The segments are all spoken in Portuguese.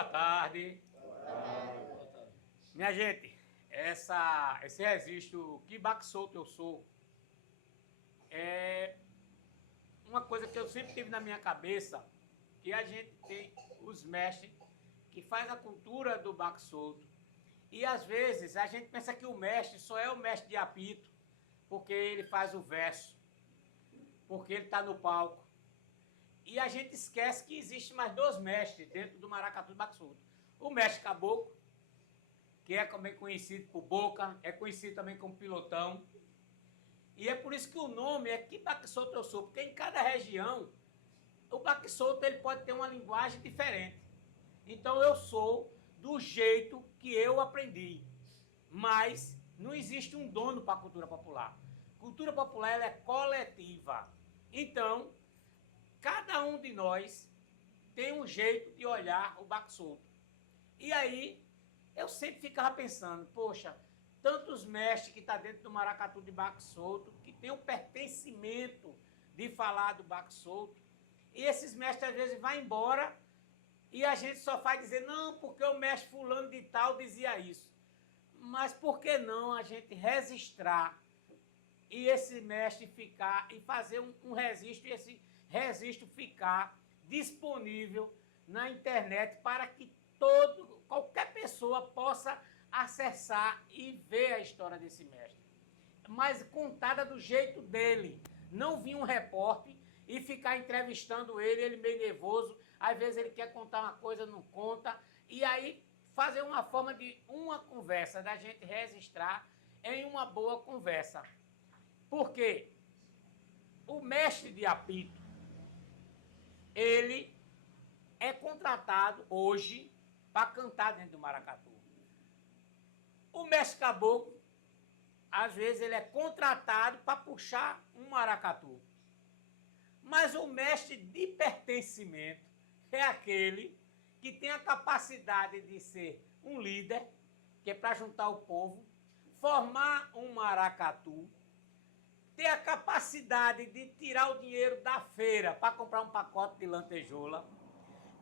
Boa tarde. Minha gente, esse registro que baque solto eu sou é uma coisa que eu sempre tive na minha cabeça, que a gente tem os mestres que faz a cultura do baque solto. E às vezes a gente pensa que o mestre só é o mestre de apito, porque ele faz o verso, porque ele está no palco. E a gente esquece que existe mais dois mestres dentro do maracatu do baque solto. O mestre caboclo, que é também conhecido por boca, é conhecido também como pilotão. E é por isso que o nome é que baque solto eu sou, porque em cada região o baque solto ele pode ter uma linguagem diferente. Então eu sou do jeito que eu aprendi. Mas não existe um dono para a cultura popular. Cultura popular ela é coletiva. Então, cada um de nós tem um jeito de olhar o baque solto. E aí, eu sempre ficava pensando, poxa, tantos mestres que estão dentro do maracatu de baque solto, que tem um pertencimento de falar do baque solto, e esses mestres às vezes vão embora e a gente só faz dizer, não, porque o mestre fulano de tal dizia isso. Mas por que não a gente registrar e esse mestre ficar e fazer um registro e esse registro ficar disponível na internet para que qualquer pessoa possa acessar e ver a história desse mestre. Mas contada do jeito dele. Não vir um repórter e ficar entrevistando ele meio nervoso. Às vezes ele quer contar uma coisa, não conta. E aí fazer uma forma de uma conversa, da gente registrar em uma boa conversa. Porque o mestre de apito, ele é contratado hoje para cantar dentro do maracatu. O mestre caboclo, às vezes, ele é contratado para puxar um maracatu. Mas o mestre de pertencimento é aquele que tem a capacidade de ser um líder, que é para juntar o povo, formar um maracatu, ter a capacidade de tirar o dinheiro da feira para comprar um pacote de lantejoula,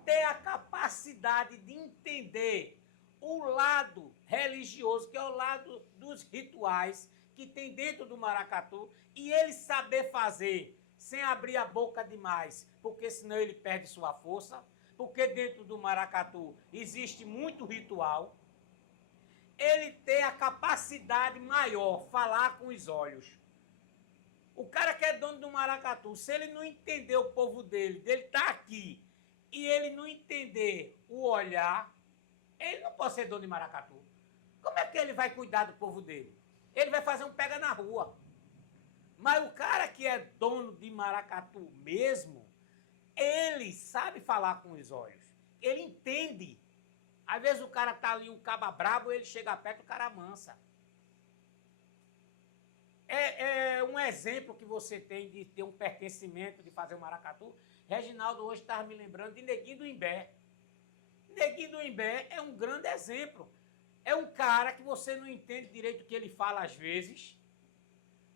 ter a capacidade de entender o lado religioso, que é o lado dos rituais que tem dentro do maracatu, e ele saber fazer sem abrir a boca demais, porque senão ele perde sua força, porque dentro do maracatu existe muito ritual. Ele ter a capacidade maior, falar com os olhos. O cara que é dono do maracatu, se ele não entender o povo dele tá aqui, e ele não entender o olhar, ele não pode ser dono de maracatu. Como é que ele vai cuidar do povo dele? Ele vai fazer um pega na rua. Mas o cara que é dono de maracatu mesmo, ele sabe falar com os olhos. Ele entende. Às vezes o cara tá ali, um caba brabo, ele chega perto, o cara amansa. É um exemplo que você tem de ter um pertencimento, de fazer o maracatu. Reginaldo hoje estava me lembrando de Neguinho do Imbé. Neguinho do Imbé é um grande exemplo. É um cara que você não entende direito o que ele fala às vezes,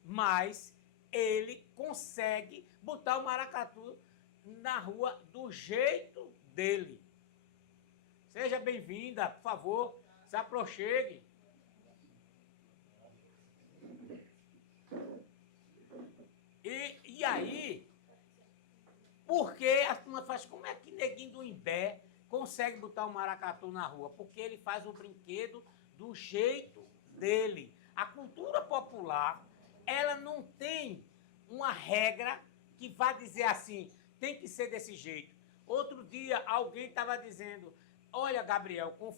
mas ele consegue botar o maracatu na rua do jeito dele. Seja bem-vinda, por favor, se aproxime. E aí, porque a turma faz, como é que Neguinho do Imbé consegue botar o maracatu na rua? Porque ele faz o brinquedo do jeito dele. A cultura popular, ela não tem uma regra que vá dizer assim, tem que ser desse jeito. Outro dia, alguém estava dizendo, olha, Gabriel, com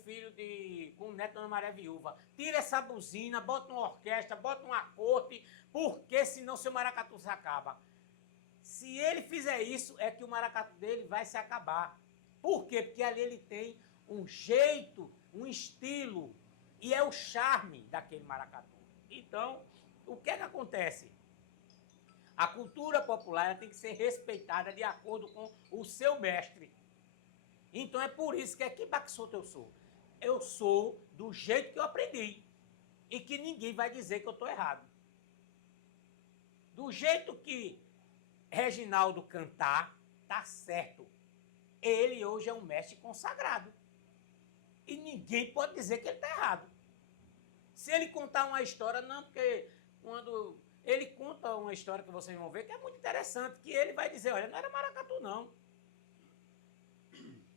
o neto da Ana Maria Viúva, tira essa buzina, bota uma orquestra, bota uma corte, porque senão seu maracatu se acaba. Se ele fizer isso, é que o maracatu dele vai se acabar. Por quê? Porque ali ele tem um jeito, um estilo, e é o charme daquele maracatu. Então, o que é que acontece? A cultura popular tem que ser respeitada de acordo com o seu mestre. Então é por isso que é que baque solto eu sou. Eu sou do jeito que eu aprendi. E que ninguém vai dizer que eu estou errado. Do jeito que Reginaldo cantar, tá certo. Ele hoje é um mestre consagrado. E ninguém pode dizer que ele está errado. Se ele contar uma história, não, porque quando ele conta uma história que vocês vão ver, que é muito interessante, que ele vai dizer, olha, não era maracatu, não.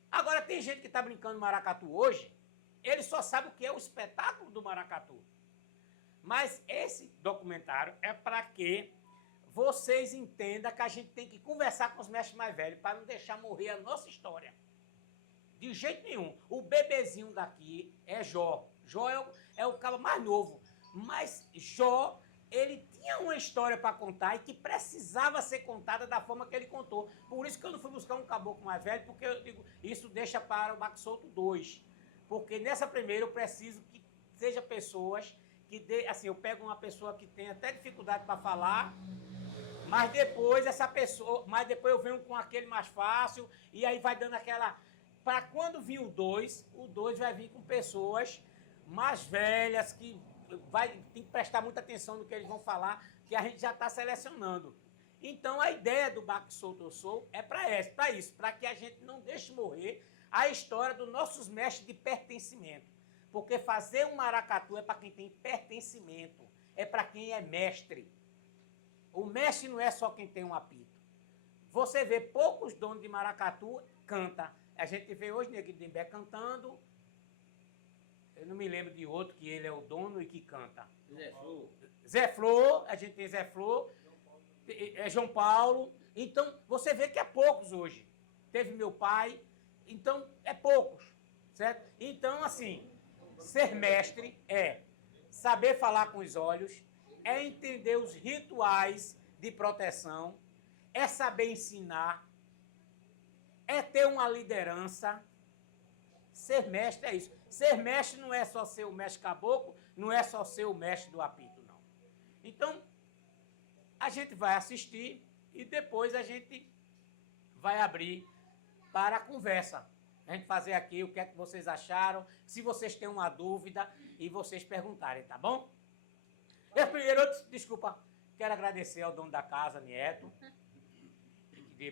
Agora, tem gente que está brincando maracatu hoje, ele só sabe o que é o espetáculo do maracatu. Mas esse documentário é para que vocês entendam que a gente tem que conversar com os mestres mais velhos para não deixar morrer a nossa história. De jeito nenhum. O bebezinho daqui é Jó. Jó é o cara mais novo. Mas Jó, ele tinha uma história para contar e que precisava ser contada da forma que ele contou. Por isso que eu não fui buscar um caboclo mais velho, porque eu digo, isso deixa para o Baque Solto 2. Porque nessa primeira eu preciso que seja pessoas que dê, assim, eu pego uma pessoa que tem até dificuldade para falar, mas depois eu venho com aquele mais fácil e aí vai dando aquela. Para quando vir o 2 vai vir com pessoas mais velhas que tem que prestar muita atenção no que eles vão falar, que a gente já está selecionando. Então a ideia do Baque Solto Eu Sou é para isso, para que a gente não deixe morrer a história dos nossos mestres de pertencimento. Porque fazer um maracatu é para quem tem pertencimento, é para quem é mestre. O mestre não é só quem tem um apito. Você vê poucos donos de maracatu canta. A gente vê hoje Neguinho Dembé cantando. Eu não me lembro de outro que ele é o dono e que canta. Zé Flor. Zé Flor, a gente tem Zé Flor, é João Paulo. Então, você vê que é poucos hoje. Teve meu pai, então é poucos, certo? Então, assim, ser mestre é saber falar com os olhos, é entender os rituais de proteção, é saber ensinar, é ter uma liderança. Ser mestre é isso. Ser mestre não é só ser o mestre caboclo, não é só ser o mestre do apito, não. Então, a gente vai assistir e depois a gente vai abrir para a conversa. A gente fazer aqui o que é que vocês acharam, se vocês têm uma dúvida e vocês perguntarem, tá bom? Eu primeiro, desculpa, quero agradecer ao dono da casa, Nieto,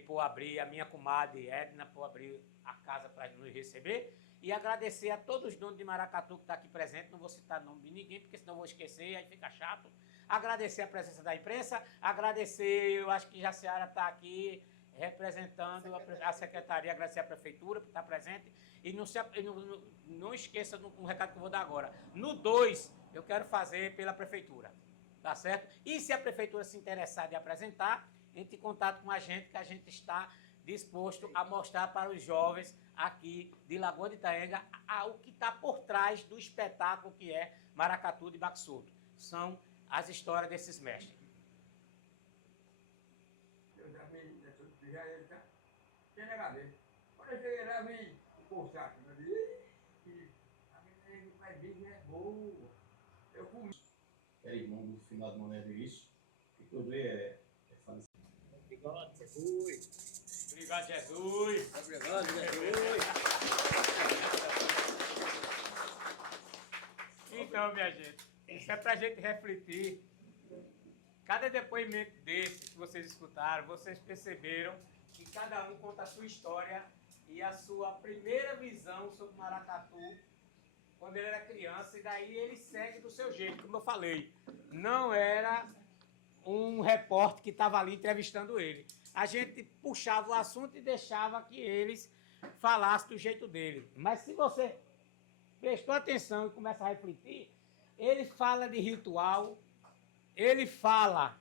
por abrir, a minha comadre Edna, por abrir a casa para nos receber. E agradecer a todos os donos de maracatu que estão aqui presentes. Não vou citar o nome de ninguém, porque senão eu vou esquecer, aí fica chato. Agradecer a presença da imprensa, agradecer, eu acho que Jaciara está aqui representando a secretaria, agradecer a prefeitura por estar presente. E não esqueça um recado que eu vou dar agora. No 2, eu quero fazer pela prefeitura, tá certo? E se a prefeitura se interessar de apresentar, entre em contato com a gente, que a gente está disposto a mostrar para os jovens aqui de Lagoa de Itaenga o que está por trás do espetáculo que é Maracatu de Baque Solto. São as histórias desses mestres. Eu também, tinha negado. Quando eu cheguei lá, vi o consato. Eu disse, a menina que faz vídeo é boa. Eu comi. Era irmão do finado Mané Luiz, que tudo é falecido. Obrigado, Jesus. Obrigado, Jesus. Obrigado, Jesus. Então, minha gente, isso é para a gente refletir. Cada depoimento desse que vocês escutaram, vocês perceberam que cada um conta a sua história e a sua primeira visão sobre o maracatu quando ele era criança, e daí ele segue do seu jeito, como eu falei. Não era um repórter que estava ali entrevistando ele. A gente puxava o assunto e deixava que eles falassem do jeito dele. Mas se você prestou atenção e começa a refletir, ele fala de ritual, ele fala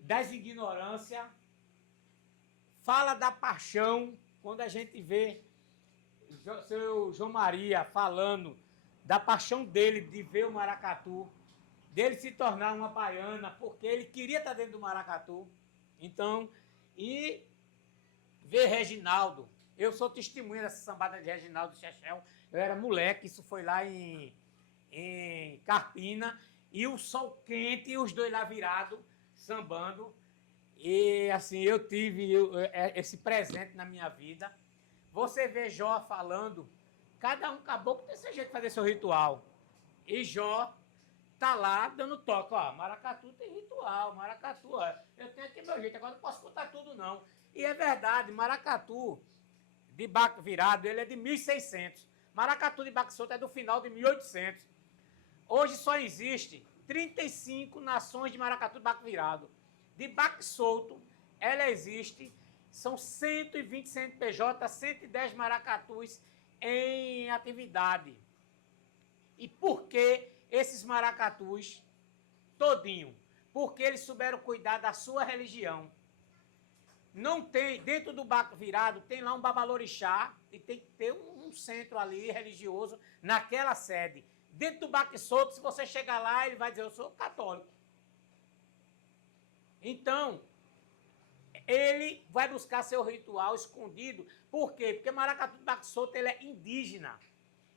das ignorâncias, fala da paixão, quando a gente vê seu João Maria falando da paixão dele de ver o maracatu, dele se tornar uma baiana, porque ele queria estar dentro do maracatu. Então, e ver Reginaldo. Eu sou testemunha dessa sambada de Reginaldo Chechel. Eu era moleque, isso foi lá em Carpina, e o sol quente, e os dois lá virados, sambando. E assim, eu tive esse presente na minha vida. Você vê Jó falando, cada um caboclo tem seu jeito de fazer seu ritual. E Jó tá lá dando toque, ó, maracatu tem ritual, maracatu, ó, eu tenho aqui meu jeito, agora não posso contar tudo não. E é verdade, maracatu de Baque Virado, ele é de 1600. Maracatu de baque solto é do final de 1800. Hoje só existe 35 nações de maracatu de baque virado. De baque solto, ela existe, são 120 CNPJ, 110 maracatus em atividade. E por que esses maracatus todinho? Porque eles souberam cuidar da sua religião. Não tem, dentro do baque virado, tem lá um babalorixá e tem que ter um centro ali religioso naquela sede. Dentro do baque solto, se você chegar lá, ele vai dizer, eu sou católico. Então, ele vai buscar seu ritual escondido. Por quê? Porque maracatu do baque solto ele é indígena.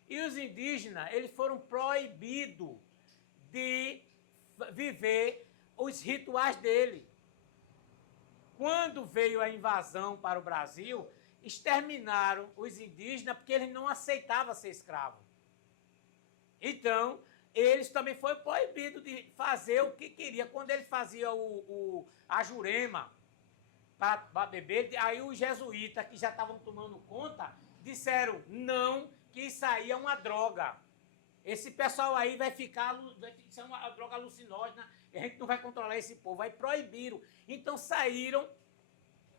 E os indígenas, eles foram proibidos de viver os rituais dele. Quando veio a invasão para o Brasil, exterminaram os indígenas porque eles não aceitavam ser escravos. Então, eles também foram proibidos de fazer o que queria. Quando ele fazia a jurema para beber, aí os jesuítas, que já estavam tomando conta, disseram não, que isso aí é uma droga. Esse pessoal aí vai ser uma droga alucinógena, e a gente não vai controlar esse povo. Aí proibiram. Então saíram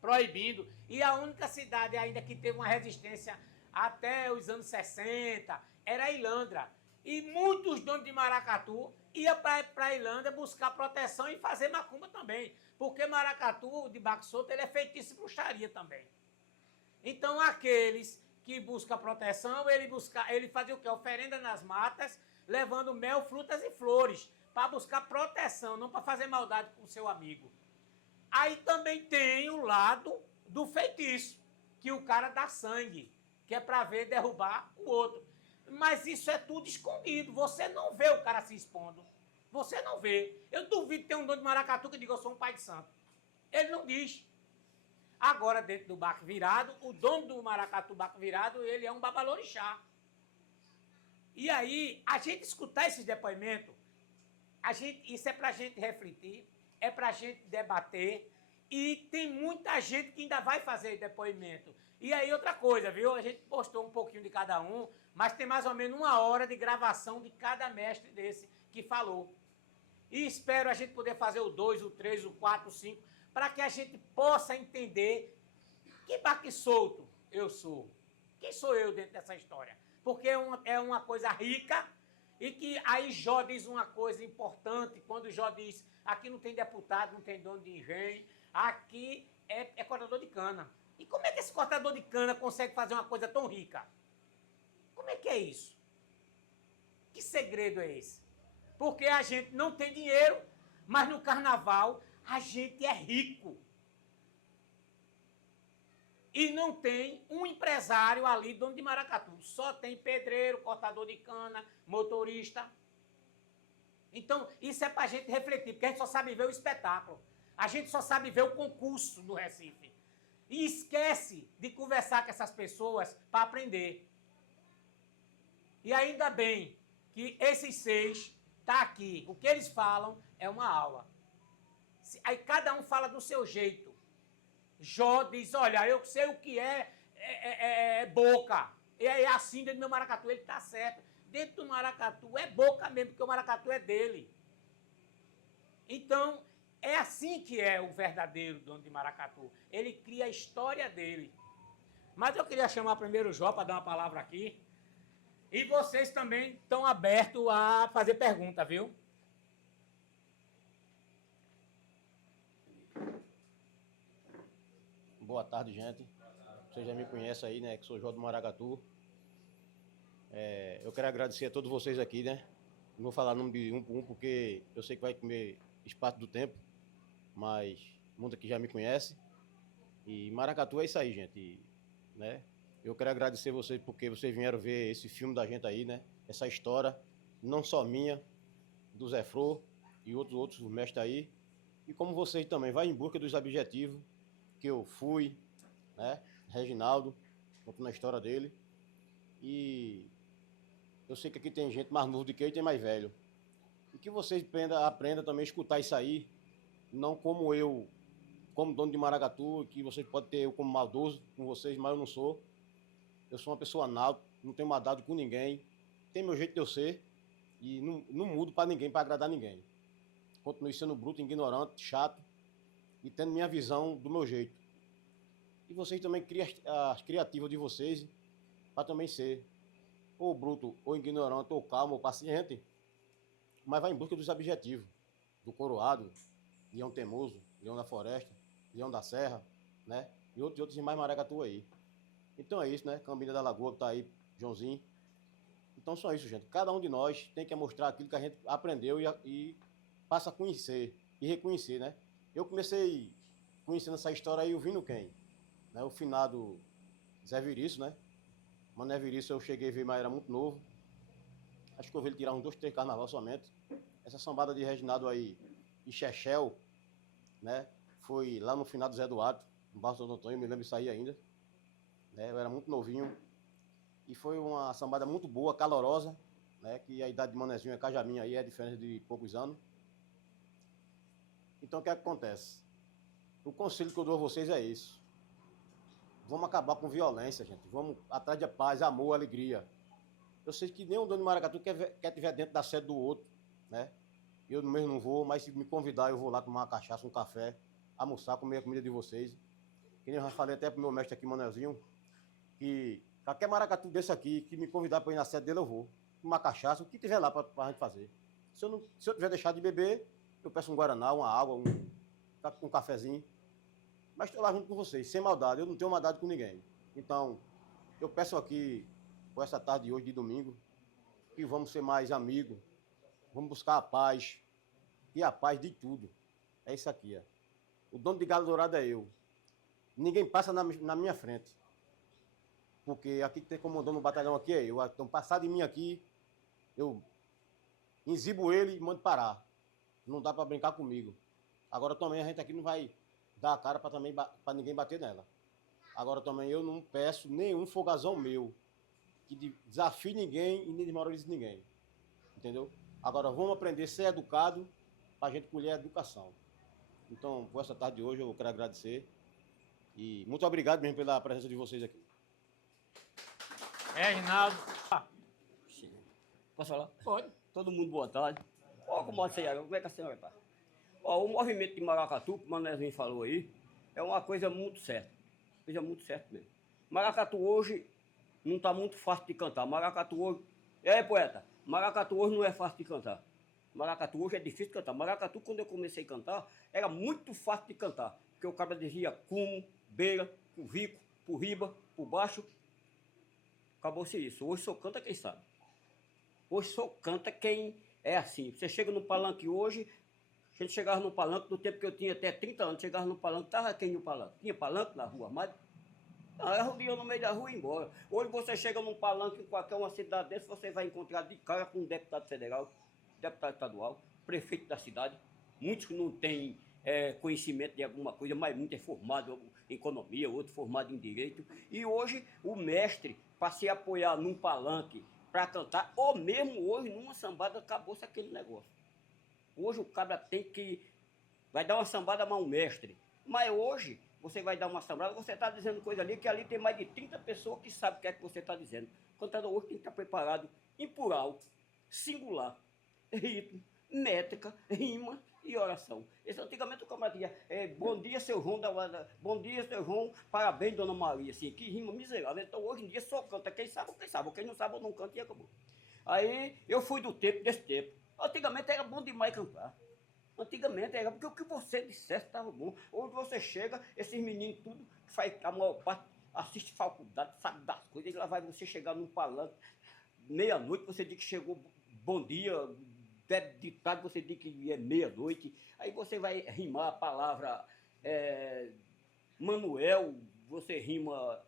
proibindo. E a única cidade ainda que teve uma resistência até os anos 60 era a Ilhandra. E muitos donos de maracatu iam para a Ilhandra buscar proteção e fazer macumba também. Porque maracatu de baque solto ele é feitiço e bruxaria também. Então aqueles que buscam proteção, ele fazia o quê? Oferenda nas matas, levando mel, frutas e flores, para buscar proteção, não para fazer maldade com o seu amigo. Aí também tem o lado do feitiço, que o cara dá sangue, que é para ver derrubar o outro. Mas isso é tudo escondido, você não vê o cara se expondo. Você não vê. Eu duvido ter um dono de maracatu que diga, eu sou um pai de santo. Ele não diz. Agora, dentro do baque virado, o dono do maracatu baque virado, ele é um babalorixá. E aí, a gente escutar esses depoimentos, isso é para a gente refletir, é para a gente debater, e tem muita gente que ainda vai fazer depoimento. E aí, outra coisa, viu? A gente postou um pouquinho de cada um, mas tem mais ou menos 1 hora de gravação de cada mestre desse que falou. E espero a gente poder fazer o 2, o 3, o 4, o 5, para que a gente possa entender que baque solto eu sou. Quem sou eu dentro dessa história? Porque é uma coisa rica e que aí Jó diz uma coisa importante, quando Jó diz, aqui não tem deputado, não tem dono de engenho, aqui é cortador de cana. E como é que esse cortador de cana consegue fazer uma coisa tão rica? Como é que é isso? Que segredo é esse? Porque a gente não tem dinheiro, mas no carnaval a gente é rico. E não tem um empresário ali, dono de maracatu. Só tem pedreiro, cortador de cana, motorista. Então, isso é para a gente refletir, porque a gente só sabe ver o espetáculo. A gente só sabe ver o concurso do Recife. E esquece de conversar com essas pessoas para aprender. E ainda bem que esses 6 tá aqui. O que eles falam é uma aula. Aí cada um fala do seu jeito. Jó diz, olha, eu sei o que é boca. É assim dentro do meu maracatu, ele tá certo. Dentro do maracatu é boca mesmo, porque o maracatu é dele. Então, é assim que é o verdadeiro dono de maracatu. Ele cria a história dele. Mas eu queria chamar primeiro o Jó para dar uma palavra aqui. E vocês também estão abertos a fazer pergunta, viu? Boa tarde, gente. Vocês já me conhecem aí, né? Que sou Jó do Maracatu. Eu quero agradecer a todos vocês aqui, né? Não vou falar nome de um por um, porque eu sei que vai comer espaço do tempo, mas muita que já me conhece. E Maracatu é isso aí, gente, né? Eu quero agradecer vocês porque vocês vieram ver esse filme da gente aí, né? Essa história, não só minha, do Zé Fro e outros mestres aí. E como vocês também, vai em busca dos objetivos que eu fui, né? Reginaldo, contando a história dele. E eu sei que aqui tem gente mais novo do que eu e tem mais velho. E que vocês aprendam também a escutar isso aí, não como eu, como dono de Maracatu, que vocês podem ter eu como maldoso com vocês, mas eu não sou. Eu sou uma pessoa náutica, não tenho maldade com ninguém, tem meu jeito de eu ser e não mudo para ninguém, para agradar ninguém. Continuo sendo bruto, ignorante, chato e tendo minha visão do meu jeito. E vocês também criam as criativas de vocês para também ser ou bruto, ou ignorante, ou calmo, ou paciente, mas vai em busca dos objetivos. Do coroado, leão teimoso, leão da floresta, leão da serra, né? E outros mais maracatu aí. Então é isso, né? Cambina da Lagoa tá aí, Joãozinho. Então só isso, gente. Cada um de nós tem que mostrar aquilo que a gente aprendeu e passa a conhecer e reconhecer, né? Eu comecei conhecendo essa história aí ouvindo quem? Né? O finado Zé Virício, né? Mané Virício eu cheguei a ver, mas era muito novo. Acho que eu vi ele tirar uns 2, 3 carnaval somente. Essa sambada de Reginaldo aí e Chechel, né? Foi lá no final do Zé Eduardo, no Barro do Antônio, me lembro disso aí ainda. Né? Eu era muito novinho. E foi uma sambada muito boa, calorosa, né? Que a idade de Manezinho é Cajaminha aí, é diferente de poucos anos. Então o que é que acontece? O conselho que eu dou a vocês é isso. Vamos acabar com violência, gente. Vamos atrás de paz, amor, alegria. Eu sei que nenhum dono de maracatu quer estiver dentro da sede do outro, né? Eu mesmo não vou, mas se me convidar, eu vou lá tomar uma cachaça, um café, almoçar, comer a comida de vocês. Que nem eu já falei até pro meu mestre aqui, Manelzinho, que qualquer maracatu desse aqui, que me convidar para ir na sede dele, eu vou. Tomar cachaça, o que tiver lá para a gente fazer. Se eu tiver deixado de beber, eu peço um guaraná, uma água, um cafezinho. Mas estou lá junto com vocês, sem maldade. Eu não tenho maldade com ninguém. Então, eu peço aqui, por essa tarde de hoje, de domingo, que vamos ser mais amigos, vamos buscar a paz, e a paz de tudo. É isso aqui, ó. O dono de galo dourado é eu. Ninguém passa na minha frente. Porque aqui que tem comandando o batalhão aqui é eu. Então, passar de mim aqui, eu exibo ele e mando parar. Não dá para brincar comigo. Agora também a gente aqui não vai dar a cara para ninguém bater nela. Agora também eu não peço nenhum folgazão meu que desafie ninguém e nem desmoralize ninguém. Entendeu? Agora vamos aprender a ser educado para a gente colher a educação. Então, por essa tarde de hoje, eu quero agradecer. E muito obrigado mesmo pela presença de vocês aqui. Reginaldo. Posso falar? Pode. Todo mundo, boa tarde. Ó, como a senhora, como é que a senhora está? Ó, o movimento de maracatu, que o Manezinho falou aí, é uma coisa muito certa. Coisa muito certa mesmo. Maracatu hoje não está muito fácil de cantar. Maracatu hoje... E aí, poeta? Maracatu hoje não é fácil de cantar. Maracatu hoje é difícil de cantar. Maracatu, quando eu comecei a cantar, era muito fácil de cantar. Porque o cara dizia cumo, beira, por rico, por riba, por baixo. Acabou-se isso. Hoje só canta quem sabe. Hoje só canta quem é assim. Você chega no palanque hoje, a gente chegava no palanque, no tempo que eu tinha até 30 anos, chegava no palanque, estava quem no palanque? Tinha palanque na rua, mas arrubiam no meio da rua e embora. Hoje você chega num palanque em qualquer uma cidade dessa, você vai encontrar de cara com um deputado federal, deputado estadual, prefeito da cidade. Muitos que não têm conhecimento de alguma coisa, mas muito é formado em economia, outro formado em direito. E hoje o mestre, para se apoiar num palanque, para cantar, ou mesmo hoje numa sambada, acabou-se aquele negócio. Hoje o cabra tem que... vai dar uma sambada a um mestre. Mas hoje, você vai dar uma sambada, você está dizendo coisa ali, que ali tem mais de 30 pessoas que sabem o que é que você está dizendo. O cantador hoje tem que estar preparado em plural, singular, ritmo, métrica, rima e oração. Esse, antigamente o camarada dizia, bom dia, seu João, bom dia, seu João, parabéns, dona Maria, assim, que rima miserável. Então hoje em dia só canta quem sabe, quem não sabe ou não canta e acabou. Aí eu fui do tempo, desse tempo. Antigamente era bom demais cantar. Antigamente era porque o que você dissesse estava bom. Hoje você chega, esses meninos tudo, faz a maior parte, assiste faculdade, sabe das coisas, e lá vai você chegar num palanque, meia-noite você diz que chegou, bom dia, de tarde você diz que é meia-noite, aí você vai rimar a palavra Manuel, você rima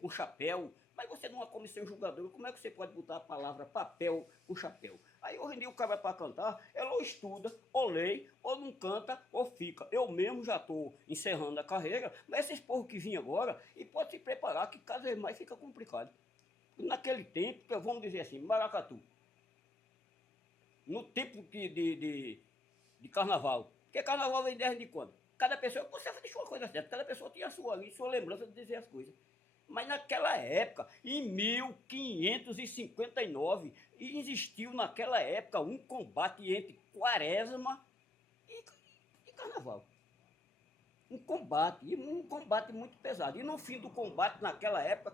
com chapéu, mas você numa comissão julgadora, como é que você pode botar a palavra papel com chapéu? Aí hoje em dia o cara para cantar, ela ou estuda, ou lê, ou não canta, ou fica. Eu mesmo já estou encerrando a carreira, mas esses povos que vêm agora, e pode se preparar que cada vez mais fica complicado. Naquele tempo, vamos dizer assim, maracatu, no tempo de carnaval, porque carnaval vem desde quando? Cada pessoa, você deixou uma coisa certa, cada pessoa tinha a sua lembrança de dizer as coisas. Mas naquela época, em 1559, existiu naquela época um combate entre Quaresma e Carnaval. Um combate muito pesado. E no fim do combate, naquela época,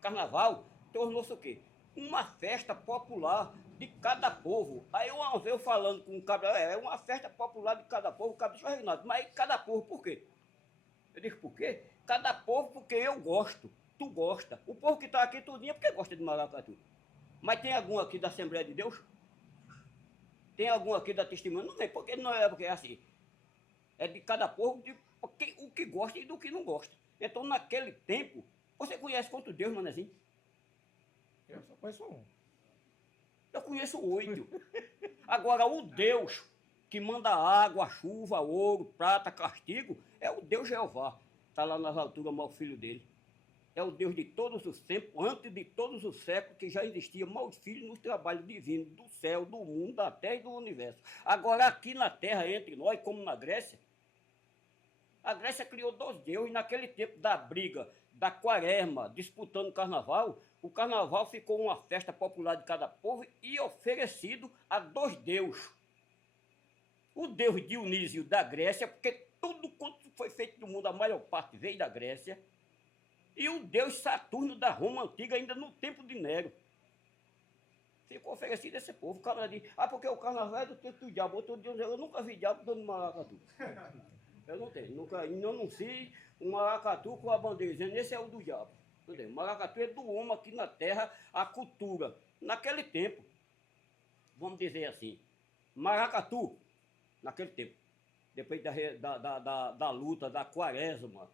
Carnaval tornou-se o quê? Uma festa popular de cada povo. Aí uma vez eu falando com um cabra, é uma festa popular de cada povo, o cabra disse, Renato, mas cada povo por quê? Eu disse, por quê? Cada povo porque eu gosto, tu gosta. O povo que está aqui tudinho é porque gosta de maracatu. Mas tem algum aqui da Assembleia de Deus? Tem algum aqui da Testemunha? Não tem, porque não é porque é assim. É de cada povo, o que gosta e do que não gosta. Então, naquele tempo, você conhece quantos Deus, manezinho? Eu só conheço um. Eu conheço 8. Agora, o Deus que manda água, chuva, ouro, prata, castigo, é o Deus Jeová. Está lá nas alturas, mal filho dele. É o Deus de todos os tempos, antes de todos os séculos, que já existia mal filho nos trabalhos divinos do céu, do mundo, da terra e do universo. Agora, aqui na terra, entre nós, como na Grécia, a Grécia criou 2 deuses, e naquele tempo da briga, da Quaresma, disputando o carnaval ficou uma festa popular de cada povo e oferecido a 2 deuses. O deus Dionísio da Grécia, porque tudo quanto foi feito no mundo, a maior parte veio da Grécia, e o deus Saturno da Roma Antiga, ainda no tempo de Nero. Ficou oferecido a esse povo. O cara diz, porque o carnaval é do tempo do diabo. Outro dia eu nunca vi diabo dando maracatu. Eu não tenho, eu não sei um maracatu com a bandeira, dizendo, esse é o do diabo. O maracatu é do homem aqui na terra, a cultura. Naquele tempo, vamos dizer assim, maracatu, naquele tempo, depois da luta, da Quaresma,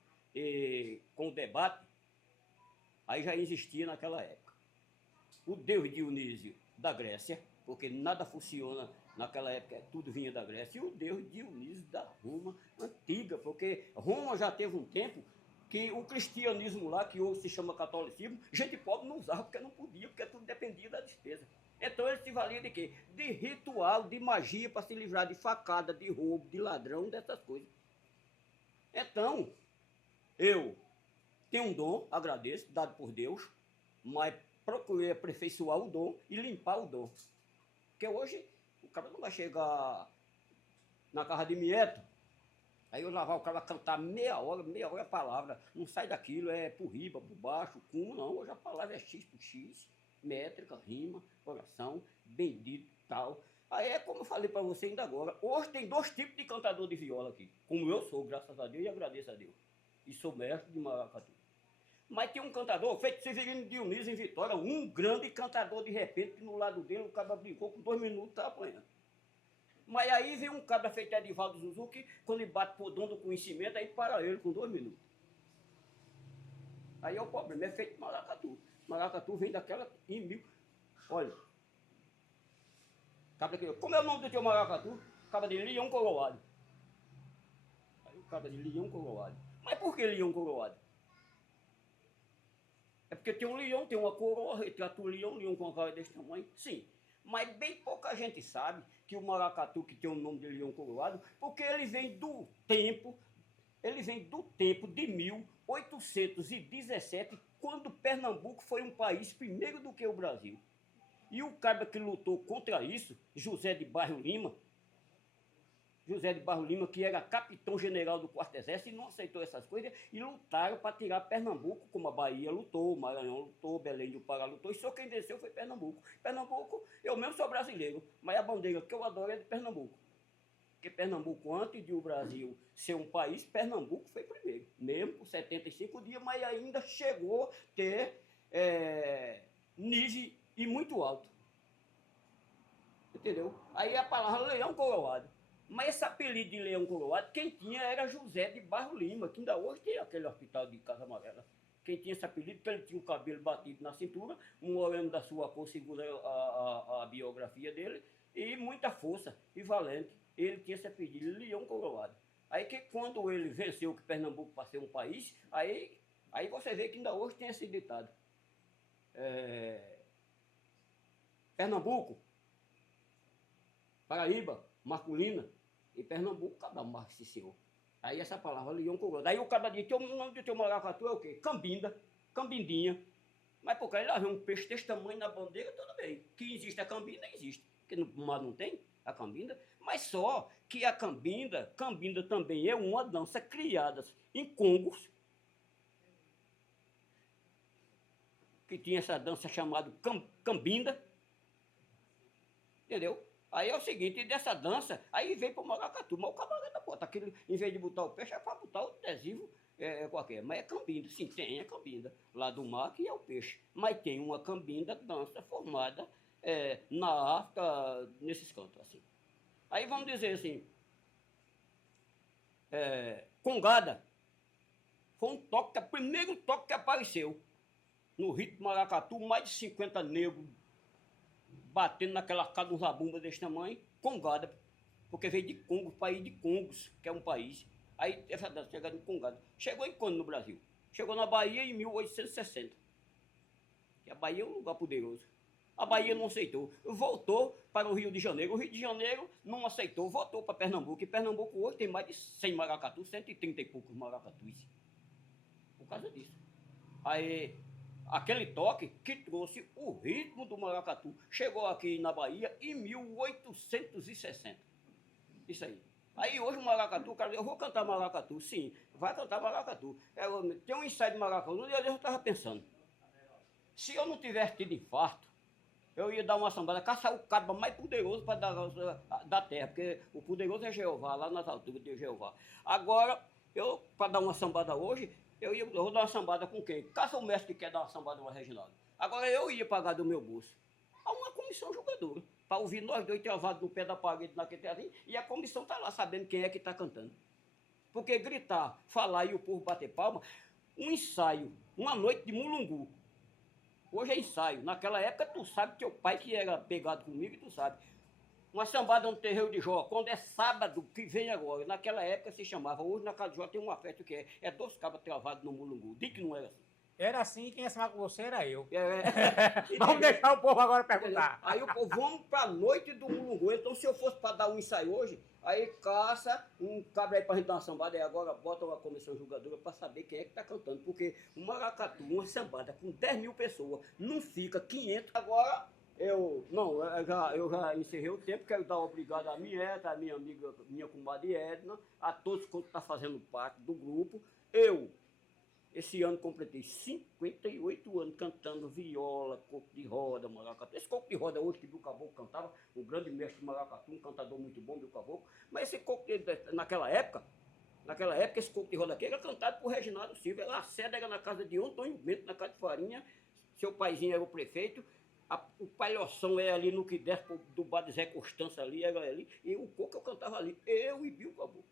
com o debate, aí já existia naquela época. O deus Dionísio da Grécia, porque nada funciona naquela época, tudo vinha da Grécia, e o deus Dionísio da Roma Antiga, porque Roma já teve um tempo que o cristianismo lá, que hoje se chama catolicismo, gente pobre não usava porque não podia, porque tudo dependia da despesa. Então ele se valia de quê? De ritual, de magia para se livrar de facada, de roubo, de ladrão, dessas coisas. Então, eu tenho um dom, agradeço, dado por Deus, mas procurei aperfeiçoar o dom e limpar o dom. Porque hoje o cara não vai chegar na casa de Mieto, aí eu lavar o cara cantar meia hora a palavra, não sai daquilo, é por riba, por baixo, como não, hoje a palavra é X por X, métrica, rima, oração, bendito, tal. Aí é como eu falei para você ainda agora, hoje tem 2 tipos de cantador de viola aqui, como eu sou, graças a Deus, e agradeço a Deus. E sou mestre de maracatu. Mas tem um cantador, feito Severino Dionísio em Vitória, um grande cantador de repente, que no lado dele o cabra brincou com 2 minutos, estava apanhando. Mas aí vem um cabra feito Edivaldo Zuzu, que quando ele bate por dom do conhecimento, aí para ele com 2 minutos. Aí é o problema, é feito maracatu. Maracatu vem daquela em 1000. Olha, cabra que, como é o nome do teu maracatu? Cabra de Leão Coroado. Aí o cabra de Leão Coroado. Mas por que leão coroado? É porque tem um leão, tem uma coroa, retrata o leão com uma cara desse tamanho? Sim. Mas bem pouca gente sabe que o maracatu, que tem o nome de leão coroado, porque ele vem do tempo de 1817, quando Pernambuco foi um país primeiro do que o Brasil. E o cara que lutou contra isso, José de Barro Lima, que era capitão-general do 4º Exército, e não aceitou essas coisas, e lutaram para tirar Pernambuco, como a Bahia lutou, o Maranhão lutou, Belém do Pará lutou, e só quem venceu foi Pernambuco. Pernambuco, eu mesmo sou brasileiro, mas a bandeira que eu adoro é de Pernambuco. Porque Pernambuco, antes de o Brasil ser um país, Pernambuco foi primeiro, mesmo por 75 dias, mas ainda chegou a ter nível e muito alto. Entendeu? Aí a palavra leão coroado. Mas esse apelido de leão coroado, quem tinha era José de Barro Lima, que ainda hoje tem aquele hospital de Casa Amarela. Quem tinha esse apelido, porque ele tinha o cabelo batido na cintura, um moreno da sua cor, segura a biografia dele, e muita força e valente. Ele tinha esse apelido, leão coroado. Aí que quando ele venceu que Pernambuco para ser um país, aí você vê que ainda hoje tem esse ditado. Pernambuco, Paraíba, masculina, e Pernambuco, cada marca esse senhor. Aí essa palavra, leão coroado. Aí o cara diz, o nome do teu maracatu é o quê? Cambinda. cambindinha. Mas por causa lá vem um peixe desse tamanho na bandeira, tudo bem. Que existe a cambinda, existe. Porque no mar não tem a cambinda. Mas só que a cambinda também é uma dança criada em Congos, que tinha essa dança chamada cambinda, entendeu? Aí é o seguinte, dessa dança, aí veio para o maracatu, mas o camarada bota aquilo, em vez de botar o peixe, é para botar o adesivo qualquer, mas é cambinda, sim, tem a cambinda, lá do mar que é o peixe, mas tem uma cambinda, dança formada na África, nesses cantos, assim. Aí vamos dizer assim, congada, foi um toque, o primeiro toque que apareceu, no ritmo maracatu, mais de 50 negros batendo naquela casa de um zabumba desse tamanho, congada, porque veio de Congo, país de Congos, que é um país. Aí essa dança chegou em congada. Chegou em quando no Brasil? Chegou na Bahia em 1860. E a Bahia é um lugar poderoso. A Bahia não aceitou. Voltou para o Rio de Janeiro. O Rio de Janeiro não aceitou. Voltou para Pernambuco. E Pernambuco hoje tem mais de 100 maracatus, 130 e poucos maracatus. Por causa disso. Aí, aquele toque que trouxe o ritmo do maracatu. Chegou aqui na Bahia em 1860. Isso aí. Aí hoje o maracatu, cara, eu vou cantar maracatu. Sim, vai cantar maracatu. Tem um ensaio de maracatu. No dia eu estava pensando. Se eu não tivesse tido infarto, eu ia dar uma sambada, caçar o cabo mais poderoso para da terra, porque o poderoso é Jeová, lá nas alturas de Jeová. Agora, eu, para dar uma sambada hoje, eu vou dar uma sambada com quem? Caça o mestre que quer dar uma sambada no Reginaldo. Agora eu ia pagar do meu bolso a uma comissão jogadora, para ouvir nós dois travados no pé da parede naquele teatrinho, e a comissão está lá sabendo quem é que está cantando. Porque gritar, falar e o povo bater palma, um ensaio, uma noite de mulungu. Hoje é ensaio. Naquela época, tu sabe, teu pai que era pegado comigo, tu sabe. Uma sambada no terreiro de Jó, quando é sábado, que vem agora. Naquela época se chamava, hoje na casa de Jó tem uma festa que é 2 cabas travados no mulungu. Diz que não era assim. Era assim, quem ia sambar com você era eu. Vamos deixar o povo agora perguntar. Aí o povo, vamos pra noite do mulungu. Então, se eu fosse para dar um ensaio hoje, aí caça um cabra aí pra gente dar uma sambada, e agora bota uma comissão julgadora para saber quem é que tá cantando. Porque um maracatu, uma sambada com 10 mil pessoas, não fica 500. Agora, eu já encerrei o tempo, quero dar obrigado a Mieta, a minha amiga, minha comadre Edna, a todos que estão fazendo parte do grupo. Esse ano completei 58 anos cantando viola, coco de roda, maracatu. Esse coco de roda hoje que o Caboclo cantava, um grande mestre de maracatu, um cantador muito bom, do Caboclo. Mas esse coco naquela época, esse coco de roda aqui era cantado por Reginaldo Silva. A sede era na casa de Antônio Bento, na casa de Farinha. Seu paizinho era o prefeito. O palhoção é ali no que desce do bar de Zé Constância ali, era ali. E o coco eu cantava ali, eu e Bill Caboclo.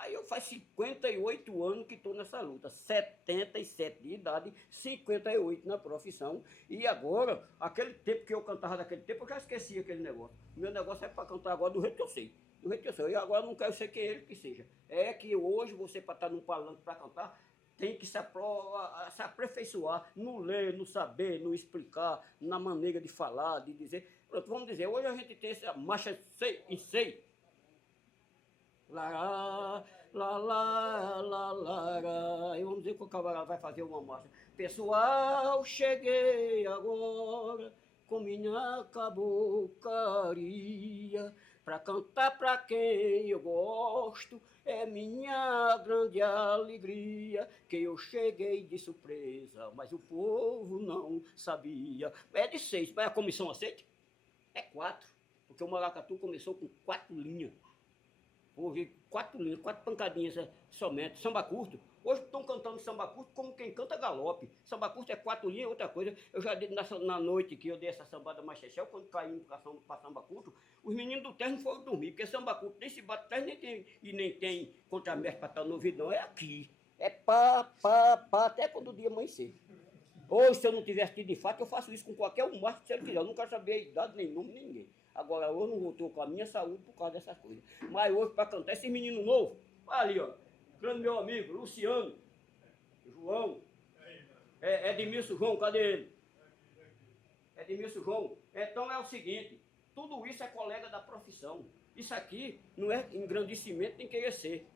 Aí eu faz 58 anos que estou nessa luta, 77 de idade, 58 na profissão. E agora, aquele tempo que eu cantava daquele tempo, eu já esqueci aquele negócio. O meu negócio é para cantar agora do jeito que eu sei. Do jeito que eu sei. E agora eu não quero ser quem ele que seja. É que hoje você, para estar num palanque para cantar, tem que se aperfeiçoar no ler, no saber, no explicar, na maneira de falar, de dizer. Pronto, vamos dizer, hoje a gente tem essa marcha em sei. Lá, lá, lá, lá, lá. E vamos dizer que o camarada vai fazer uma marcha. Pessoal, cheguei agora com minha caboclaria para cantar para quem eu gosto. É minha grande alegria que eu cheguei de surpresa, mas o povo não sabia. É de 6, mas a comissão aceita? É 4, porque o maracatu começou com 4 linhas. Hoje, 4 linhas, 4 pancadinhas somente. Samba curto. Hoje estão cantando samba curto como quem canta galope. Samba curto é 4 linhas, outra coisa. Eu já dei na noite que eu dei essa sambada mais chechel, quando caímos para samba curto, os meninos do terno foram dormir, porque samba curto nem se bate terno, nem tem contramestre para estar no ouvido, não. É aqui. É pá, até quando o dia amanhecer. Hoje, se eu não tivesse tido infarto, eu faço isso com qualquer um macho que ele quiser. Eu não quero saber a idade, nem nome, nem ninguém. Agora, eu não voltou com a minha saúde por causa dessas coisas. Mas hoje, para cantar, esse menino novo, ali, ó, grande meu amigo, Luciano, João, Edmilson João, cadê ele? Edmilson João. Então é o seguinte, tudo isso é colega da profissão. Isso aqui não é engrandecimento nem querer ser.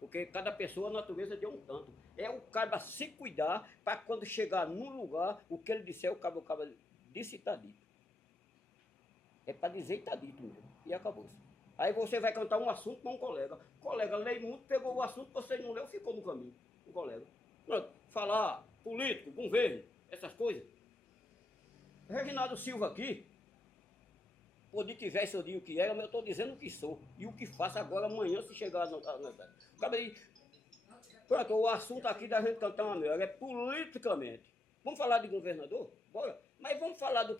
Porque cada pessoa, a natureza deu um tanto. É o cara se cuidar para quando chegar num lugar, o que ele disser, o cara disse e está dito. É para dizer e está dito mesmo. E acabou-se. Aí você vai cantar um assunto com um colega. O colega lê muito, pegou o assunto, você não leu, ficou no caminho. O colega. Pronto, falar político, governo, essas coisas. Reginaldo Silva aqui, podia que velho, eu digo o que era, mas eu estou dizendo o que sou. E o que faço agora, amanhã, se chegar na idade. Pronto, o assunto aqui da gente cantar uma melhor é politicamente. Vamos falar de governador? Bora. Mas vamos falar do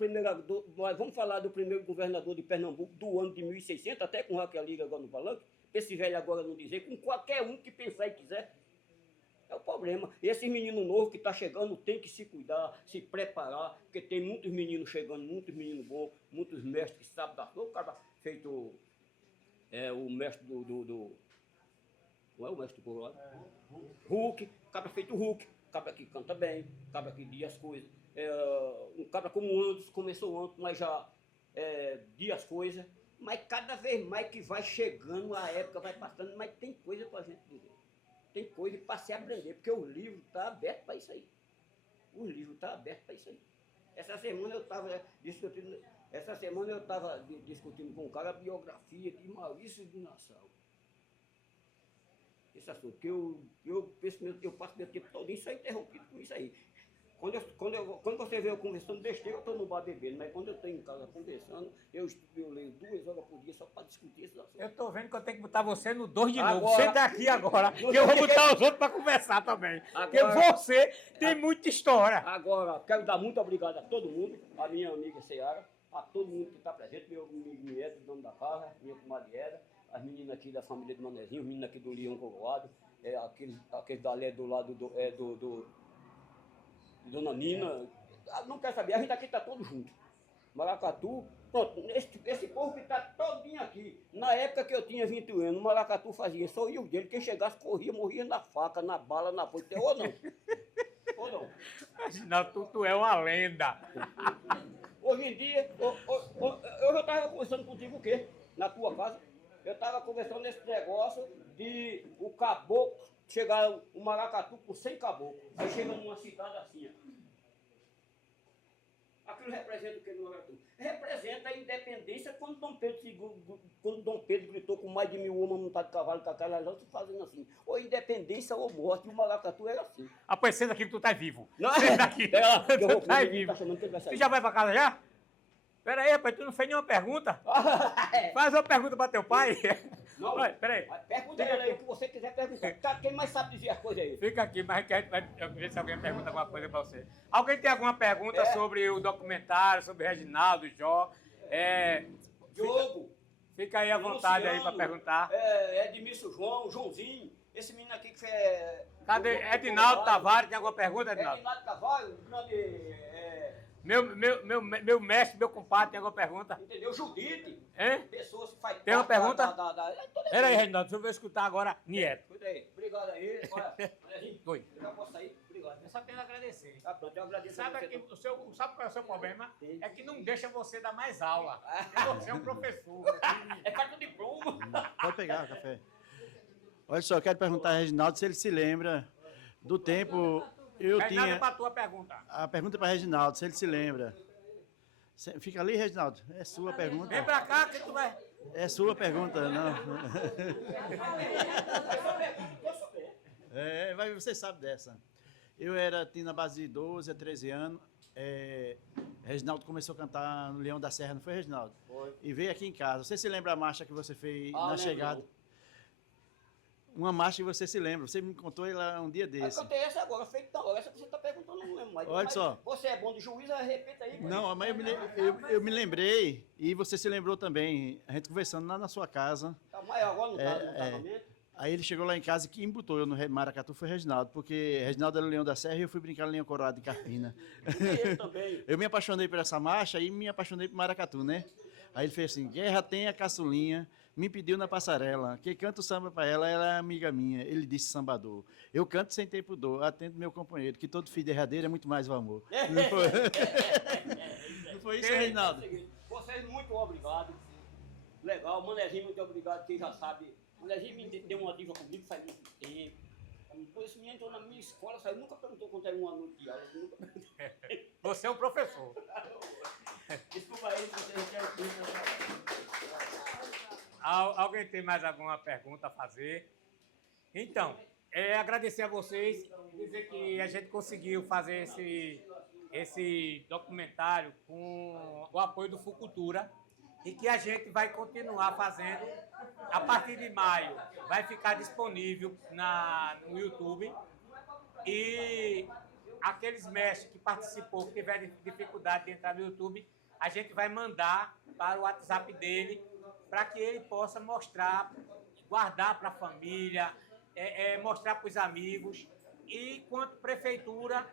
primeiro governador de Pernambuco do ano de 1600, até com o Raquel Liga agora no palanque, para esse velho agora não dizer, com qualquer um que pensar e quiser. É o problema. E esses meninos novos que estão chegando tem que se cuidar, se preparar, porque tem muitos meninos chegando, muitos meninos bons, muitos mestres que sabem dar. O cara feito o mestre do. Não é o mestre do coro lá? Hulk, o cara feito Hulk, o cara que canta bem, o cara que diz as coisas. Um cara como o Anderson, começou antes, mas já diz as coisas. Mas cada vez mais que vai chegando, a época vai passando, mas tem coisa para a gente dizer. Tem coisa para se aprender, porque o livro está aberto para isso aí. O livro está aberto para isso aí. Essa semana eu estava discutindo com um cara a biografia de Maurício de Nassau. Esse assunto, que eu passo meu tempo todo só interrompido com isso aí. Quando você vê eu conversando besteira, eu estou no bar bebendo, mas quando eu estou em casa conversando, eu leio 2 horas por dia só para discutir esses assuntos. Eu tô vendo que eu tenho que botar você no 2 de novo. Agora- Você tá aqui agora, que eu vou botar os outros para conversar também. Porque Agora- você tem muita história. Agora, quero dar muito obrigado a todo mundo, a minha amiga Seara, a todo mundo que está presente, meu amigo Mieto, dono da casa, minha comadre Eda, as meninas aqui da família do Manezinho, os meninos aqui do Leão Coroado, aqueles dali do lado do Dona Nina. Não quero saber, a gente aqui está todo junto. Maracatu, pronto, esse povo que está todinho aqui, na época que eu tinha 21 anos, o Maracatu fazia só eu dele, quem chegasse corria, morria na faca, na bala, na foice, ou não. Ou não. Não, tu é uma lenda. Hoje em dia, eu já estava conversando contigo o quê? Na tua casa. Eu estava conversando nesse negócio de o caboclo, chegar o Maracatu com 100 caboclos. Aí chega numa cidade assim, ó. Aquilo representa o que no Maracatu? Representa a independência quando Dom Pedro gritou com mais de 1000 homens montados de cavalo com aquela lança fazendo assim. Ou independência ou morte. E o Maracatu era assim. Rapaz, senta aqui que tu tá vivo. Não, Senta aqui. Tu tá vivo. Tá chamando que ele vai Tu sair. já vai pra casa já? Pera aí, rapaz, tu não fez nenhuma pergunta? Faz uma pergunta pra teu pai. Não. Olha, pera aí. Pergunta ele aí o que você quiser perguntar. Tá, quem mais sabe dizer as coisas aí? Fica aqui, mas que a gente vai ver se alguém pergunta alguma coisa pra você. Alguém tem alguma pergunta sobre o documentário, sobre Reginaldo, Jó? Diogo. Fica aí à vontade aí pra Luciano, perguntar. Edmilson Joãozinho. Esse menino aqui que fez... Cadê? Edinaldo Tavares, tem alguma pergunta, Edinaldo? Edinaldo Tavares, grande... Meu mestre, meu compadre, tem alguma pergunta? entendeu? Judite. Hein? Pessoas que fazem Tem uma parte pergunta? Pera Pera aí, Reginaldo, deixa eu ver escutar agora Nieto. Cuida aí. Obrigado aí. Olha, Manezinho, Oi. eu já posso sair? Obrigado. Eu só tenho a agradecer. Tá pronto, eu agradeço a Sabe, você. que sabe qual é o seu problema? Sim. É que não deixa você dar mais aula. Porque você é um professor. É carta de diploma. Pode pegar o café. Olha só, eu quero perguntar a Reginaldo se ele se lembra do tempo. Eu Reginaldo, tinha. pra tua pergunta. A pergunta para Reginaldo, se ele se lembra. Fica ali, Reginaldo. É sua pergunta. Vem pra cá que tu vai. É sua pergunta, não. Mas você sabe dessa. Tinha na base de 12 a 13 anos. Reginaldo começou a cantar no Leão da Serra, não foi, Reginaldo? Foi. E veio aqui em casa. Você se lembra a marcha que você fez na lembro. chegada? Uma marcha que você se lembra. Você me contou ela um dia Aí desse. contei essa agora, feito na hora. Essa que você está perguntando, eu não lembro mais. Olha Mas só. Você é bom de juiz, repita aí. Não, mas eu me lembrei e você se lembrou também. A gente conversando lá na sua casa. Tá, mas agora não tá no casamento. Aí ele chegou lá em casa e quem botou eu no Maracatu foi Reginaldo, porque Reginaldo era o Leão da Serra e eu fui brincar no Leão Coroado de Carpina. Eu também. Eu me apaixonei por essa marcha e me apaixonei por Maracatu, né? Aí ele fez assim, guerra tem a caçulinha, me pediu na passarela, quem canta o samba pra ela é amiga minha. Ele disse sambador. Eu canto sem tempo dor, atento meu companheiro, que todo filho derradeiro é muito mais o amor. Não foi, não foi isso, Reginaldo? Vocês, muito obrigado. Legal, Manezinho, muito obrigado, quem já sabe Manezinho me deu uma dica comigo faz muito tempo. Depois esse menino entrou na minha escola, sabe? Nunca perguntou quanto era uma noite de aula. Nunca perguntou. Você é um professor. Desculpa aí, vocês querem Alguém tem mais alguma pergunta a fazer? Então, agradecer a vocês, dizer que a gente conseguiu fazer esse documentário com o apoio do Fucultura e que a gente vai continuar fazendo a partir de maio. Vai ficar disponível no YouTube e aqueles mestres que participou, que tiveram dificuldade de entrar no YouTube, a gente vai mandar para o WhatsApp dele para que ele possa mostrar, guardar para a família, mostrar para os amigos. E quanto prefeitura,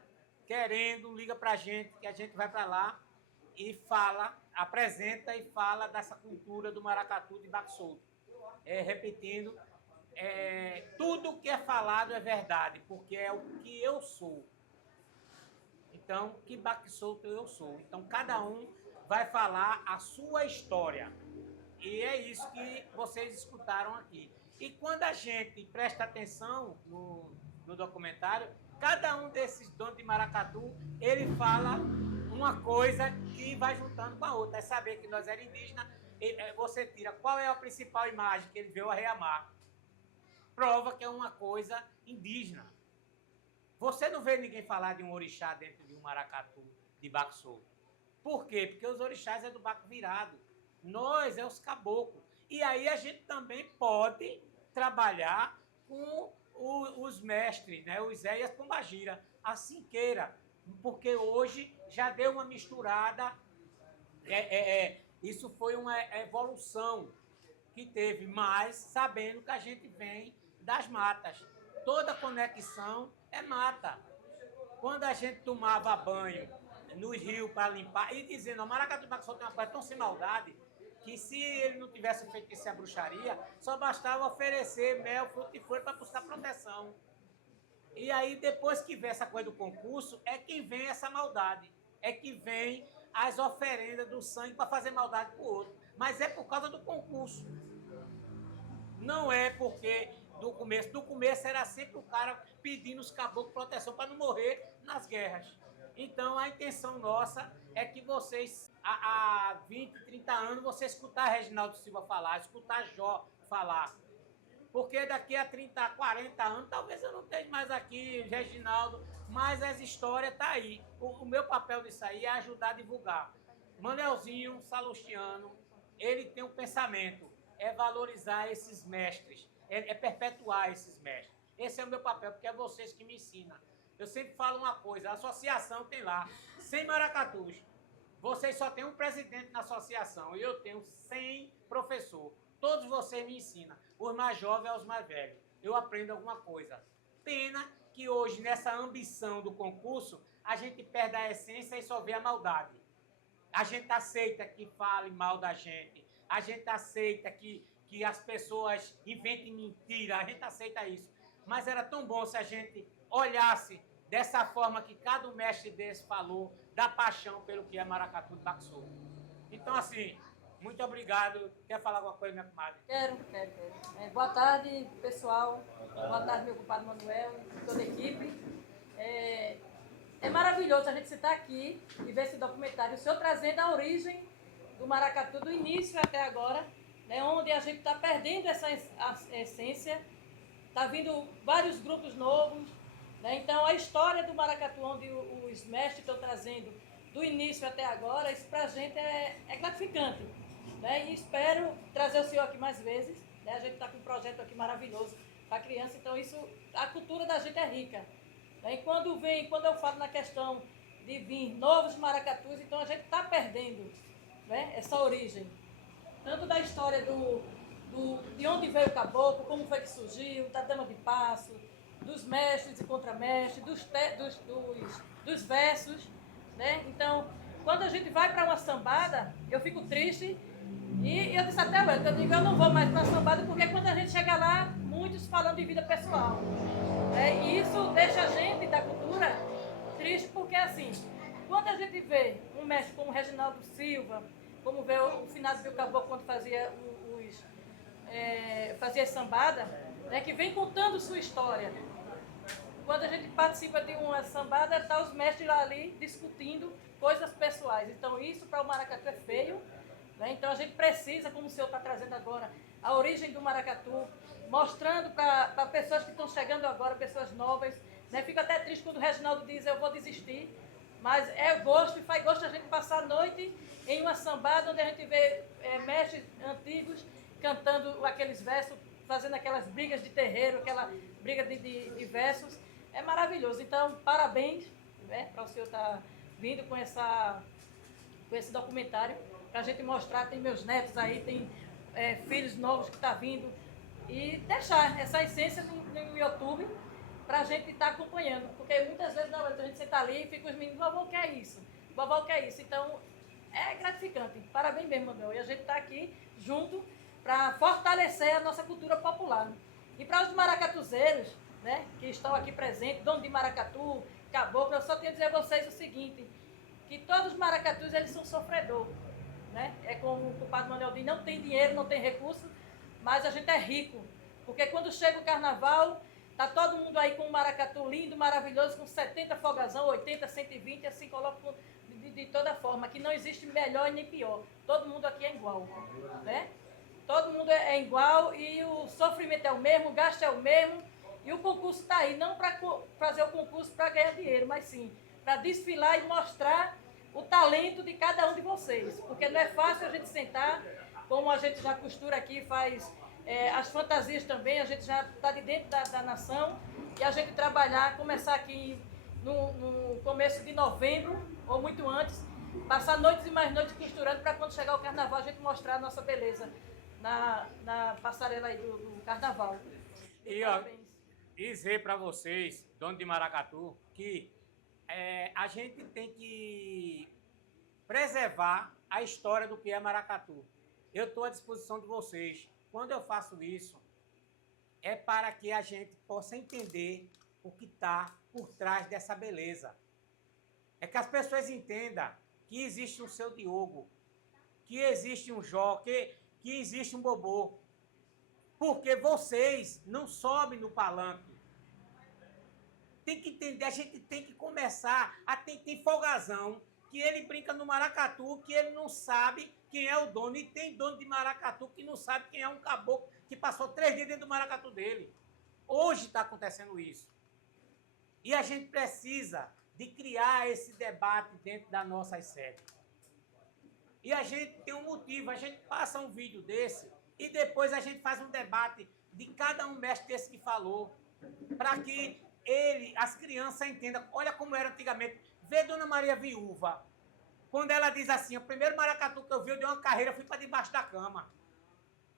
querendo, liga para a gente, que a gente vai para lá e apresenta e fala dessa cultura do maracatu de baque solto. Repetindo, tudo que é falado é verdade, porque é o que eu sou. Então, que baque solto eu sou. Então, cada um vai falar a sua história. E é isso que vocês escutaram aqui. E quando a gente presta atenção no documentário, cada um desses donos de maracatu, ele fala uma coisa que vai juntando com a outra. É saber que nós éramos indígenas, você tira qual é a principal imagem que ele vê o arreamar. Prova que é uma coisa indígena. Você não vê ninguém falar de um orixá dentro de um maracatu de baque solto. Por quê? Porque os orixás é do baque virado. Nós é os caboclos. E aí a gente também pode trabalhar com os mestres, né? Os Zé e as Pombagira, assim queira. Porque hoje já deu uma misturada. Isso foi uma evolução que teve, mas sabendo que a gente vem das matas. Toda conexão é mata. Quando a gente tomava banho nos rios para limpar, e dizendo, o maracatu baque solto tem uma coisa tão sem maldade, que se ele não tivesse feito isso a bruxaria, só bastava oferecer mel, fruto e flor para buscar proteção. E aí, depois que vem essa coisa do concurso, é que vem essa maldade. É que vem as oferendas do sangue para fazer maldade para o outro. Mas é por causa do concurso. Não é porque do começo. Do começo era sempre o cara pedindo os caboclos proteção para não morrer nas guerras. Então, a intenção nossa é que vocês, há 20, 30 anos, você escutar Reginaldo Silva falar, escutar Jó falar. Porque daqui a 30, 40 anos, talvez eu não esteja mais aqui, Reginaldo, mas as histórias estão aí. O meu papel disso aí é ajudar a divulgar. Manelzinho Salustiano, ele tem um pensamento, é valorizar esses mestres, é perpetuar esses mestres. Esse é o meu papel, porque é vocês que me ensinam. Eu sempre falo uma coisa, a associação tem lá 100 maracatus. Vocês só têm um presidente na associação e eu tenho 100 professores. Todos vocês me ensinam, os mais jovens aos mais velhos. Eu aprendo alguma coisa. Pena que hoje, nessa ambição do concurso, a gente perde a essência e só vê a maldade. A gente aceita que falem mal da gente. A gente aceita que as pessoas inventem mentira. A gente aceita isso. Mas era tão bom se a gente olhasse dessa forma que cada mestre desse falou, da paixão pelo que é maracatu de baque solto. Então, assim, muito obrigado. Quer falar alguma coisa, minha comadre? Quero. Boa tarde, pessoal. Boa tarde, meu compadre Manuel e toda a equipe. É maravilhoso a gente estar aqui e ver esse documentário. O senhor trazendo a origem do maracatu, do início até agora, né, onde a gente está perdendo essa essência. Está vindo vários grupos novos. Né? Então, a história do maracatu, onde os mestres estão trazendo do início até agora, isso para a gente é gratificante. Né? E espero trazer o senhor aqui mais vezes. Né? A gente está com um projeto aqui maravilhoso para criança, então a cultura da gente é rica. Né? E quando eu falo na questão de vir novos maracatus, então a gente está perdendo, né, essa origem. Tanto da história de onde veio o caboclo, como foi que surgiu, da dama de passo, dos mestres e contramestres, dos versos. Né? Então, quando a gente vai para uma sambada, eu fico triste. E eu disse até hoje, eu não vou mais para a sambada, porque quando a gente chega lá, muitos falam de vida pessoal. Né? E isso deixa a gente da cultura triste, porque assim, quando a gente vê um mestre como o Reginaldo Silva, como vê o finado Bill Caboclo quando fazia fazia sambada, né, que vem contando sua história. Quando a gente participa de uma sambada, tá os mestres lá ali discutindo coisas pessoais. Então isso para o maracatu é feio, né? Então a gente precisa, como o senhor está trazendo agora, a origem do maracatu, mostrando para pessoas que estão chegando agora, pessoas novas, né? Fico até triste quando o Reginaldo diz eu vou desistir, mas é gosto e faz gosto a gente passar a noite em uma sambada onde a gente vê mestres antigos cantando aqueles versos, fazendo aquelas brigas de terreiro, aquela briga de versos. É maravilhoso. Então, parabéns, né, para o senhor estar vindo com esse documentário, para a gente mostrar. Tem meus netos aí, tem filhos novos que estão vindo, e deixar essa essência no YouTube para a gente estar acompanhando. Porque muitas vezes não, a gente senta ali e fica os meninos, vovô quer isso, vovô quer isso. Então, é gratificante. Parabéns mesmo, Manuel. E a gente está aqui junto para fortalecer a nossa cultura popular. E para os maracatuzeiros, né, que estão aqui presentes, dono de maracatu, caboclo, eu só tenho a dizer a vocês o seguinte, que todos os maracatus, eles são sofredores, né? É como o compadre Manuel diz, não tem dinheiro, não tem recurso, mas a gente é rico, porque quando chega o carnaval, tá todo mundo aí com um maracatu lindo, maravilhoso, com 70 folgazão, 80, 120, assim coloca de toda forma, que não existe melhor e nem pior, todo mundo aqui é igual, né? Todo mundo é igual e o sofrimento é o mesmo, o gasto é o mesmo. E o concurso está aí, não para fazer o concurso para ganhar dinheiro, mas sim para desfilar e mostrar o talento de cada um de vocês. Porque não é fácil a gente sentar, como a gente já costura aqui, faz as fantasias também, a gente já está de dentro da nação, e a gente trabalhar, começar aqui no começo de novembro, ou muito antes, passar noites e mais noites costurando para quando chegar o carnaval a gente mostrar a nossa beleza na passarela aí do carnaval. E ó, dizer para vocês, dono de maracatu, que a gente tem que preservar a história do que é maracatu. Eu estou à disposição de vocês. Quando eu faço isso, é para que a gente possa entender o que está por trás dessa beleza. É que as pessoas entendam que existe um Seu Diogo, que existe um Jó, que existe um Bobô. Porque vocês não sobem no palanque. Tem que entender, a gente tem que começar a tem folgazão, que ele brinca no maracatu, que ele não sabe quem é o dono, e tem dono de maracatu que não sabe quem é um caboclo que passou 3 dias dentro do maracatu dele. Hoje está acontecendo isso. E a gente precisa de criar esse debate dentro das nossas sedes. E a gente tem um motivo, a gente passa um vídeo desse e depois a gente faz um debate de cada um mestre desse que falou, para que as crianças entendam. Olha como era antigamente. Vê Dona Maria Viúva, quando ela diz assim, o primeiro maracatu que eu vi, eu dei uma carreira, fui para debaixo da cama.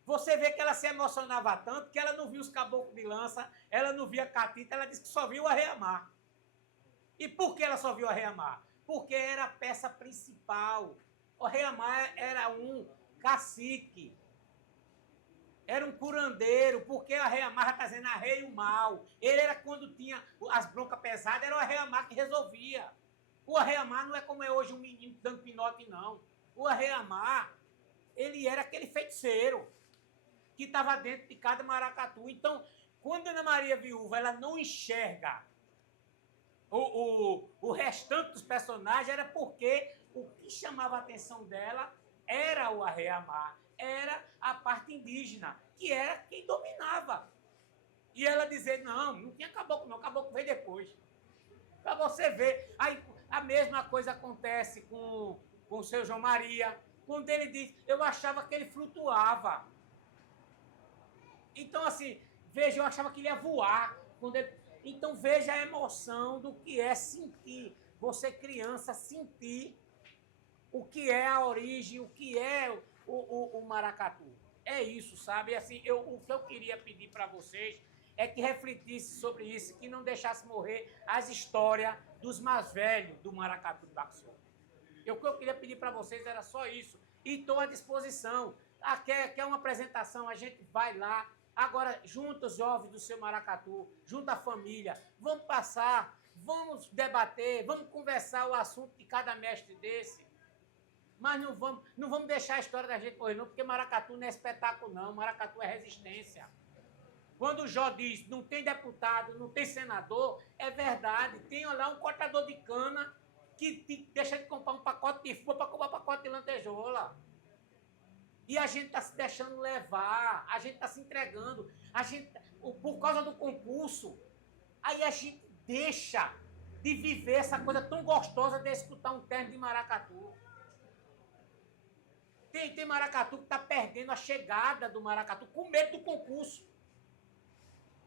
Você vê que ela se emocionava tanto que ela não viu os caboclos de lança, ela não via catita, ela disse que só viu o arreamar. E por que ela só viu o arreamar? Porque era a peça principal. O arreamar era um cacique, era um curandeiro, porque o arreamar está dizendo arreio mal. Ele era quando tinha as broncas pesadas, era o arreamar que resolvia. O arreamar não é como é hoje um menino dando pinote, não. O arreamar, ele era aquele feiticeiro que estava dentro de cada maracatu. Então, quando a Ana Maria Viúva ela não enxerga o restante dos personagens, era porque o que chamava a atenção dela era o arreamar, era a parte indígena, que era quem dominava. E ela dizer, não tinha caboclo não, caboclo veio depois. Para você ver. Aí a mesma coisa acontece com o seu João Maria, quando ele diz, eu achava que ele flutuava. Então, assim, veja, eu achava que ele ia voar. Então, veja a emoção do que é sentir. Você, criança, sentir o que é a origem, o que é o maracatu. É isso, sabe? Assim, o que eu queria pedir para vocês é que refletisse sobre isso, que não deixasse morrer as histórias dos mais velhos do maracatu do Baco Solto. O que eu queria pedir para vocês era só isso. E estou à disposição. Quer uma apresentação, a gente vai lá. Agora, junta os jovens do seu maracatu, junta a família. Vamos passar, vamos debater, vamos conversar o assunto de cada mestre desse. Mas não vamos deixar a história da gente correr, não, porque maracatu não é espetáculo, não. Maracatu é resistência. Quando o Jó diz não tem deputado, não tem senador, é verdade. Tem lá um cortador de cana que deixa de comprar um pacote de fuga para comprar um pacote de lantejola. E a gente está se deixando levar, a gente está se entregando, por causa do concurso, aí a gente deixa de viver essa coisa tão gostosa de escutar um terno de maracatu. Tem maracatu que está perdendo a chegada do maracatu com medo do concurso.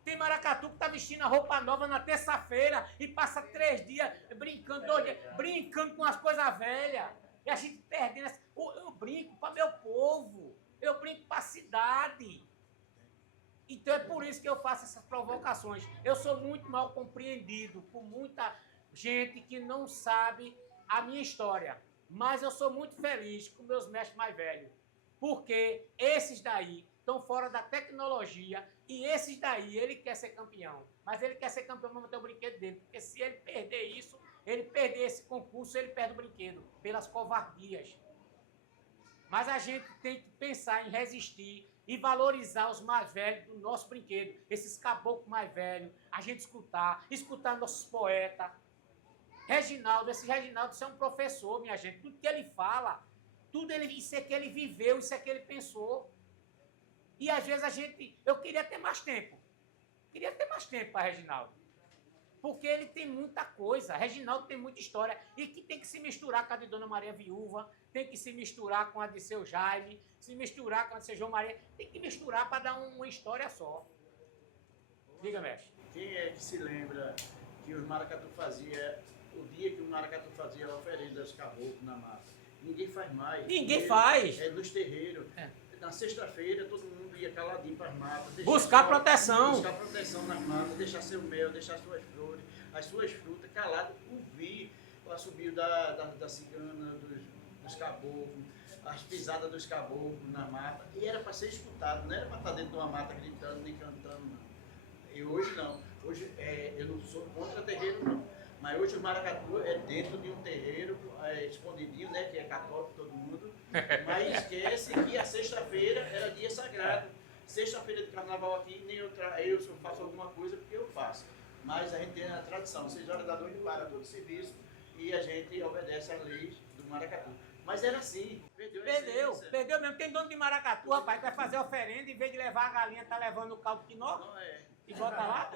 Tem maracatu que está vestindo a roupa nova na terça-feira e passa 3 dias brincando, 2 dias, brincando com as coisas velhas. E a gente perdendo essa... Eu brinco para meu povo, eu brinco para a cidade. Então é por isso que eu faço essas provocações. Eu sou muito mal compreendido por muita gente que não sabe a minha história. Mas eu sou muito feliz com meus mestres mais velhos. Porque esses daí estão fora da tecnologia e esses daí, ele quer ser campeão. Mas ele quer ser campeão para manter o brinquedo dele. Porque se ele perder isso, ele perder esse concurso, ele perde o brinquedo. Pelas covardias. Mas a gente tem que pensar em resistir e valorizar os mais velhos do nosso brinquedo. Esses caboclos mais velhos. A gente escutar nossos poetas. Reginaldo, esse Reginaldo, isso é um professor, minha gente. Tudo que ele fala, isso é que ele viveu, isso é que ele pensou. E às vezes eu queria ter mais tempo. Queria ter mais tempo para Reginaldo. Porque ele tem muita coisa. Reginaldo tem muita história. E que tem que se misturar com a de Dona Maria Viúva, tem que se misturar com a de Seu Jaime, se misturar com a de Seu João Maria. Tem que misturar para dar uma história só. Diga, mestre. Quem é que se lembra que os maracatu fazia, o dia que o maracatu fazia a oferenda aos caboclos na mata? Ninguém faz mais. Ninguém faz. É nos terreiros. Na sexta-feira, todo mundo ia caladinho para as matas. Buscar proteção. Buscar proteção nas matas, deixar seu mel, deixar suas flores, as suas frutas, calado, ouvir o assobio da cigana, dos caboclos, as pisadas dos caboclos na mata. E era para ser escutado, não era para estar dentro de uma mata gritando nem cantando, não. E hoje não. Hoje eu não sou contra terreiro, não. Mas hoje o maracatu é dentro de um terreiro, escondidinho, né? Que é católico todo mundo. Mas esquece que a sexta-feira era dia sagrado. Sexta-feira de carnaval aqui, nem eu faço alguma coisa porque eu faço. Mas a gente tem a tradição, 6 horas da noite para todo o serviço e a gente obedece às leis do maracatu. Mas era assim, perdeu mesmo. Tem dono de maracatu, rapaz, que vai fazer oferenda, em vez de levar a galinha, tá levando o caldo quinó Não é. e bota lá.